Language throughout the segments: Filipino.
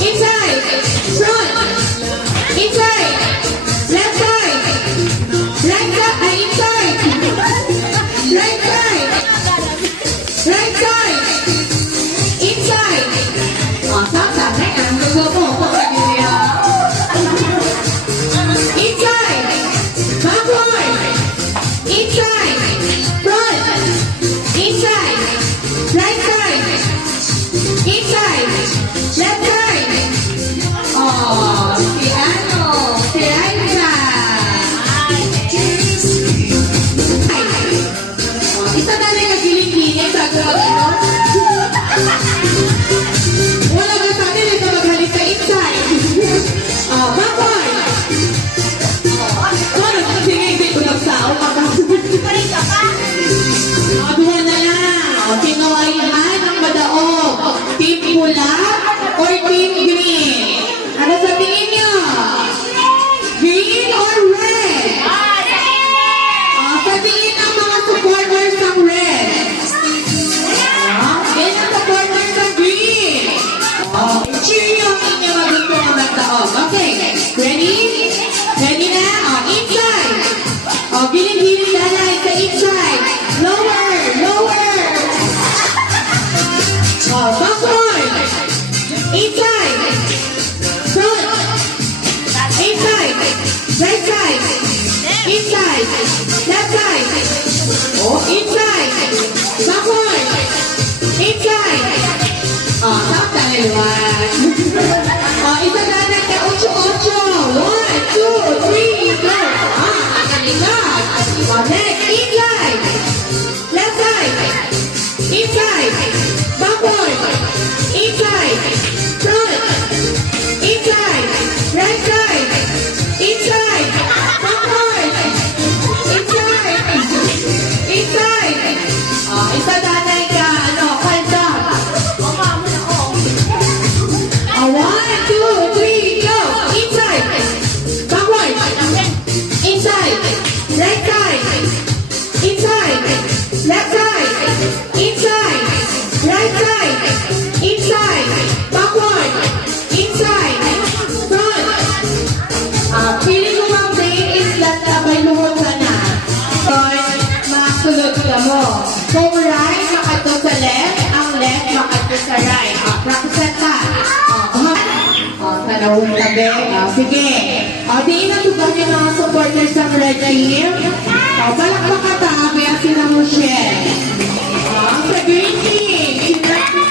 Inside. Front. Inside. Left side. Right side. Inside. Right side. Right side. Inside. Sắp sẵn đấy à. Cơ bộ không phải điều gì à. Inside. Backward. Inside. Front. Inside. Right side. Inside. Left side. Si ano? Si Aisha. Isa na rin nagiling-giling bago ano? Wala ka sa atin ito maghalit sa inside. Backward. Sige, hindi ko nagsao. Duha na lang. Sino ay han ang madaog? Team pula or team green? Ano sa tingin nyo? Green or red? Sa tingin ng mga supporters ng red. Yan ang supporters ng green. Cheer yung inyong magusto ng madaog. Okay, ready? Ready na? Inside. Giling-giling dalay sa inside. Lower, lower. Backward. Inside. Front. Inside. Right side. Inside. Left side. Inside. Backward. Inside. Stop tayo luwan. Isa na lang ka 8-8. 1, 2, 3, go. Next, inside. Left side. Inside. Backward. Inside. Front. Inside. Right side. Inside. Backward. Inside. Inside. Isa danay ka, kanta. 1, 2, 3, go. Inside. Backward. Inside. Right side. Inside. Left side. Inside. Right side. Inside. Backward. Inside. Front. Feeling ko ang brain is that may luhod ka na. Masulod ka mo. Kung right, makato sa left. Ang left, makato sa right. Practice ka. Tanawin tabi. Sige. Diin ang tugan yung mga supporters ng Red Rahim. Balak ka ta, kaya sila mo share. Sa green team, si Red Team.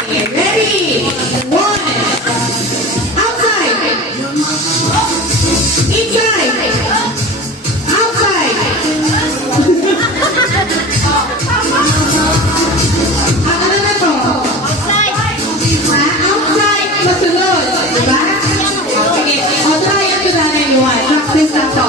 Okay, ready? 1. Outside. Inside. Outside. Ano na to? Outside. Masunod. Diba? Sige. Try ang tugan na yun. Practice na to.